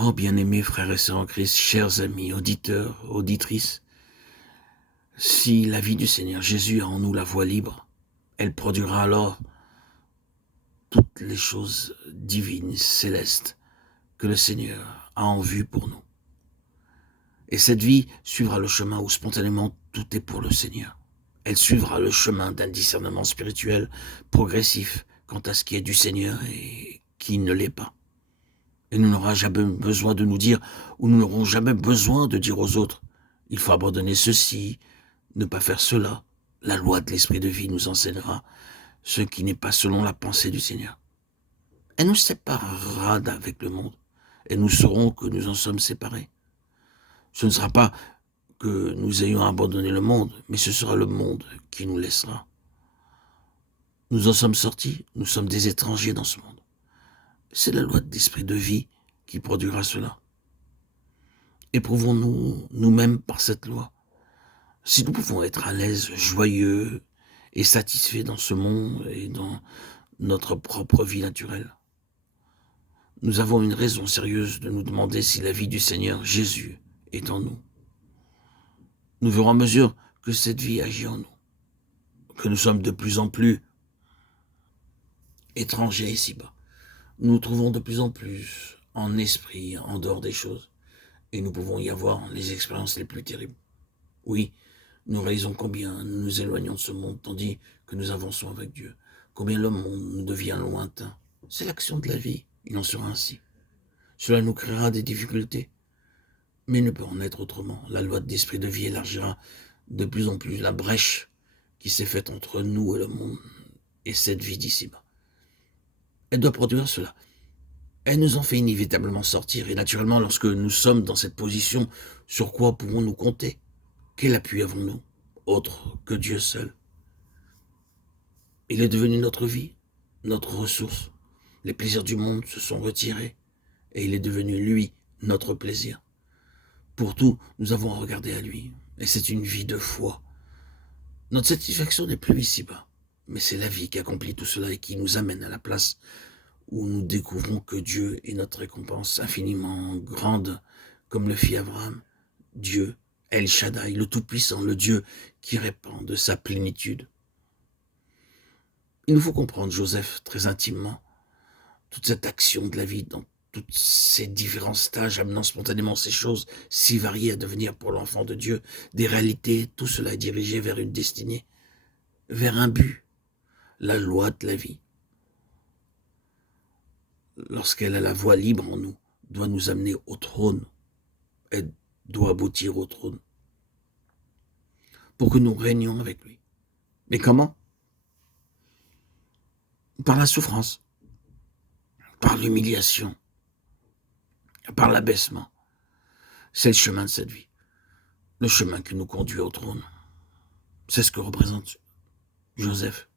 Oh, bien-aimés frères et sœurs en Christ, chers amis, auditeurs, auditrices, si la vie du Seigneur Jésus a en nous la voie libre, elle produira alors toutes les choses divines, célestes, que le Seigneur a en vue pour nous. Et cette vie suivra le chemin où spontanément tout est pour le Seigneur. Elle suivra le chemin d'un discernement spirituel progressif quant à ce qui est du Seigneur et qui ne l'est pas. Et nous n'aurons jamais besoin de nous dire, ou nous n'aurons jamais besoin de dire aux autres, il faut abandonner ceci, ne pas faire cela. La loi de l'esprit de vie nous enseignera ce qui n'est pas selon la pensée du Seigneur. Elle nous séparera d'avec le monde, et nous saurons que nous en sommes séparés. Ce ne sera pas que nous ayons abandonné le monde, mais ce sera le monde qui nous laissera. Nous en sommes sortis, nous sommes des étrangers dans ce monde. C'est la loi de l'esprit de vie qui produira cela. Éprouvons-nous nous-mêmes par cette loi. Si nous pouvons être à l'aise, joyeux et satisfaits dans ce monde et dans notre propre vie naturelle, nous avons une raison sérieuse de nous demander si la vie du Seigneur Jésus est en nous. Nous verrons à mesure que cette vie agit en nous, que nous sommes de plus en plus étrangers ici-bas. Nous nous trouvons de plus en plus en esprit, en dehors des choses, et nous pouvons y avoir les expériences les plus terribles. Oui, nous réalisons combien nous nous éloignons de ce monde, tandis que nous avançons avec Dieu, combien le monde nous devient lointain. C'est l'action de la vie, il en sera ainsi. Cela nous créera des difficultés, mais il ne peut en être autrement. La loi de l'esprit de vie élargira de plus en plus la brèche qui s'est faite entre nous et le monde, et cette vie d'ici-bas. Elle doit produire cela. Elle nous en fait inévitablement sortir, et naturellement, lorsque nous sommes dans cette position, sur quoi pouvons-nous compter? Quel appui avons-nous, autre que Dieu seul? Il est devenu notre vie, notre ressource. Les plaisirs du monde se sont retirés, et il est devenu, lui, notre plaisir. Pour tout, nous avons à regarder à lui, et c'est une vie de foi. Notre satisfaction n'est plus ici-bas, mais c'est la vie qui accomplit tout cela et qui nous amène à la place où nous découvrons que Dieu est notre récompense infiniment grande, comme le fit Abraham. Dieu, El Shaddai, le Tout-Puissant, le Dieu qui répand de sa plénitude. Il nous faut comprendre Joseph très intimement, toute cette action de la vie dans tous ces différents stages amenant spontanément ces choses si variées à devenir pour l'enfant de Dieu des réalités, tout cela est dirigé vers une destinée, vers un but, la loi de la vie. Lorsqu'elle a la voie libre en nous, doit nous amener au trône, elle doit aboutir au trône, pour que nous régnions avec lui. Mais comment? Par la souffrance, par l'humiliation, par l'abaissement. C'est le chemin de cette vie, le chemin qui nous conduit au trône. C'est ce que représente Joseph.